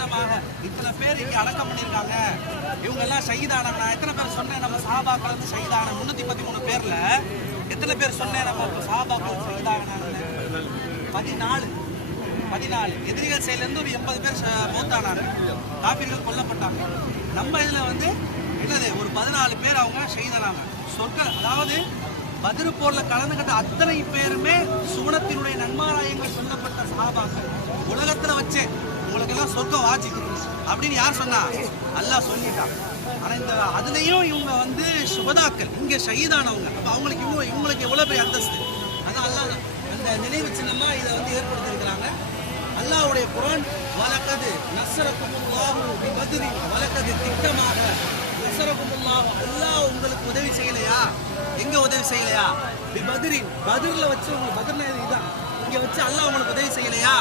சின்னமாக இத்தனை பேர் இங்கே அடக்கம் பண்ணியிருக்காங்க, இவங்க எல்லாம் ஷஹீதானாங்க. நான் எத்தனை பேர் சொன்னேன்? நம்ம சஹாபாக்கள் வந்து ஷஹீதான 313 பேர்ல எத்தனை பேர் சொன்னேன்? நம்ம சஹாபாக்கள் ஷஹீதானாங்கன்னு 14 எதிரிகள் சைட்லேருந்து ஒரு 80 பேர் மௌத்தானாங்க, காஃபிர்கள் கொல்லப்பட்டாங்க. நம்ம இதில் வந்து என்னது ஒரு 14 பேர் அவங்க ஷஹீதானாங்க. அதாவது பத்ர் போர்ல கலந்துகிட்ட அத்தனை பேருமே சுவனத்தினுடைய நன்மாராயங்கள் சொல்லப்பட்ட சஹாபாக்கள். உலகத்துல வச்சு உங்களுக்கு எல்லாம் சொர்க்கம் வாஜிக்கு அப்படின்னு யார் சொன்னா? அல்லாஹ் சொல்லிட்டான். ஆனா இந்த அதுலயும் இவங்க வந்து சுபதாக்கள், இங்க ஷஹீதானவங்க. அப்ப அவங்களுக்கு இவங்களுக்கு எவ்வளவு பெரிய அந்தஸ்து. அதான் அல்லாஹ் அந்த நினைவு சின்னமா இதை வந்து ஏற்படுத்தி இருக்கிறாங்க. அல்லாஹ்வுடைய குர்ஆன் வலகது நஸ்ரகுமுல்லாஹு பிபத்ரி, வலகது திட்டமாக நஸ்ரகுமுல்லாஹு, அல்லாஹ் உங்களுக்கு உதவி செய்யலையா? எங்க உதவி செய்யலையா? பிபத்ரி, பத்ர்ல வச்சு உங்களுக்கு பத்ர்னா இதுதான், இங்க வச்சு அல்லாஹ் உங்களுக்கு உதவி செய்யலையா?